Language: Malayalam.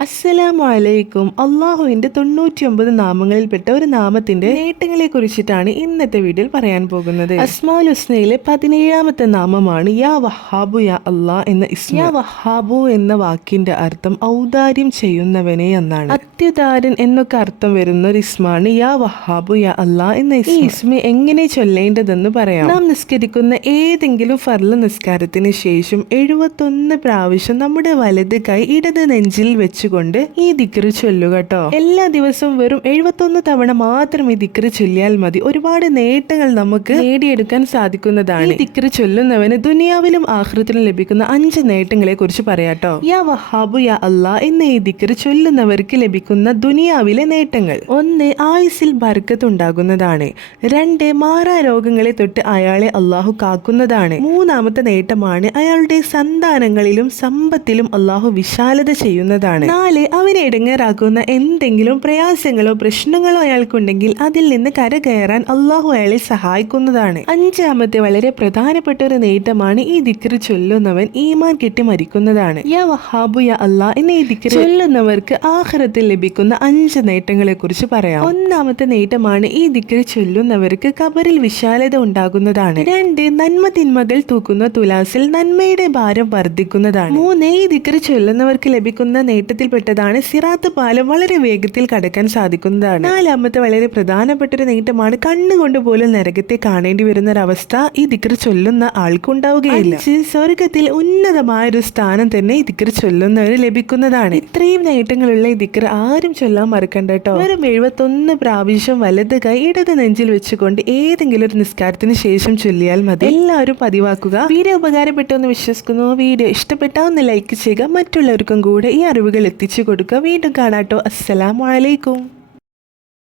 അസ്സലാമു അലൈക്കും അള്ളാഹുവിന്റെ തൊണ്ണൂറ്റി ഒമ്പത് നാമങ്ങളിൽപ്പെട്ട ഒരു നാമത്തിന്റെ നേട്ടങ്ങളെ കുറിച്ചിട്ടാണ് ഇന്നത്തെ വീഡിയോയിൽ പറയാൻ പോകുന്നത്. അസ്മാൽ ഹുസ്നയിലെ പതിനേഴാമത്തെ നാമമാണ് യാ വഹാബു യാ അള്ളാ എന്ന ഇസ്മ. യാ വഹാബു എന്ന വാക്കിന്റെ അർത്ഥം ഔദാര്യം ചെയ്യുന്നവനെ എന്നാണ്. അത്യുദാരൻ എന്നൊക്കെ അർത്ഥം വരുന്ന ഒരു ഇസ്മാണ് യാ വഹാബു യാ അള്ളാ എന്ന ഇസ്മ. ഈ ഇസ്മ എങ്ങനെ ചൊല്ലേണ്ടതെന്ന് പറയാം. നാം നിസ്കരിക്കുന്ന ഏതെങ്കിലും ഫർല നിസ്കാരത്തിന് ശേഷം എഴുപത്തൊന്ന് പ്രാവശ്യം നമ്മുടെ വലത് കൈ ഇടത് നെഞ്ചിൽ വെച്ചുകൊണ്ട് ഈ ദിക്കറ് ചൊല്ലുക കേട്ടോ. എല്ലാ ദിവസവും വെറും എഴുപത്തൊന്ന് തവണ മാത്രം ഈ ദിക്കറ് ചൊല്ലിയാൽ മതി. ഒരുപാട് നേട്ടങ്ങൾ നമുക്ക് നേടിയെടുക്കാൻ സാധിക്കുന്നതാണ്. ഈ ദിക്കറ് ചൊല്ലുന്നവന് ദുനിയാവിലും ആഹൃത്തിലും ലഭിക്കുന്ന അഞ്ച് നേട്ടങ്ങളെ കുറിച്ച് പറയാട്ടോ യാ വഹാബു യാ അല്ലാ എന്ന ഈ ദിക്കറ് ചൊല്ലുന്നവർക്ക് ലഭിക്കുന്ന ദുനിയാവിലെ നേട്ടങ്ങൾ. ഒന്ന് ആയുസിൽ ബർക്കത്തുണ്ടാകുന്നതാണ് രണ്ട് മാറാ രോഗങ്ങളെ തൊട്ട് അയാളെ അള്ളാഹു കാക്കുന്നതാണ്. മൂന്നാമത്തെ നേട്ടമാണ് അയാളുടെ സന്താനങ്ങളിലും സമ്പത്തിലും അള്ളാഹു വിശാലത ചെയ്യുന്നതാണ്. നാല് അവനെ ഇടങ്ങേറാക്കുന്ന എന്തെങ്കിലും പ്രയാസങ്ങളോ പ്രശ്നങ്ങളോ അയാൾക്കുണ്ടെങ്കിൽ അതിൽ നിന്ന് കരകയറാൻ അള്ളാഹു അയാളെ സഹായിക്കുന്നതാണ്. അഞ്ചാമത്തെ വളരെ പ്രധാനപ്പെട്ട ഒരു നേട്ടമാണ് ഈ ദിക്റ് ചൊല്ലുന്നവൻ ഈമാൻ കെട്ടി മരിക്കുന്നതാണ്. യാ വഹാബു യാ അള്ളാഹ് എന്ന ഈ ദിക്റ് ചൊല്ലുന്നവർക്ക് ആഖിറത്തിൽ ലഭിക്കുന്ന അഞ്ച് നേട്ടങ്ങളെ കുറിച്ച് പറയാം. ഒന്നാമത്തെ നേട്ടമാണ് ഈ ദിക്റ് ചൊല്ലുന്നവർക്ക് കബറിൽ വിശാലത ഉണ്ടാകുന്നതാണ്. രണ്ട് നന്മ തിന്മകൾ തൂക്കുന്ന തുലാസിൽ നന്മയുടെ ഭാരം വർദ്ധിക്കുന്നതാണ്. മൂന്ന് ഈ ദിക്റ് ചൊല്ലുന്നവർക്ക് ലഭിക്കുന്ന നേട്ടത്തിൽപ്പെട്ടതാണ് സിറാത്ത് പാലം വളരെ വേഗത്തിൽ കടക്കാൻ സാധിക്കുന്നതാണ്. നാലാമത്തെ വളരെ പ്രധാനപ്പെട്ട ഒരു നേട്ടമാണ് കണ്ണുകൊണ്ട് പോലും നരകത്തെ കാണേണ്ടി വരുന്ന അവസ്ഥ ഈ ദിക്കർ ചൊല്ലുന്ന ആൾക്കുണ്ടാവുകയില്ല. സ്വർഗത്തിൽ ഉന്നതമായ ഒരു സ്ഥാനം തന്നെ ഈ ദിക്കർ ചൊല്ലുന്നവർ ലഭിക്കുന്നതാണ്. ഇത്രയും നേട്ടങ്ങളുള്ള ഈ ദിക്കർ ആരും ചൊല്ലാൻ മറക്കണ്ട കേട്ടോ. വെറും എഴുപത്തൊന്ന് പ്രാവശ്യം വലത് കൈ ഇടത് നെഞ്ചിൽ വെച്ചുകൊണ്ട് ഏതെങ്കിലും ഒരു നിസ്കാരത്തിന് ശേഷം ചൊല്ലിയാൽ മതി. എല്ലാവരും പതിവാക്കുക. വീഡിയോ ഉപകാരപ്പെട്ടു എന്ന് വിശ്വസിക്കുന്നു. വീഡിയോ ഇഷ്ടപ്പെട്ടാ ഒന്ന് ലൈക്ക് ചെയ്യുക. മറ്റുള്ളവർക്കും കൂടെ ഈ അറിവുകൾ എത്തിച്ചു കൊടുക്കുക. വീണ്ടും കാണാട്ടോ. അസ്സലാമു അലൈക്കും.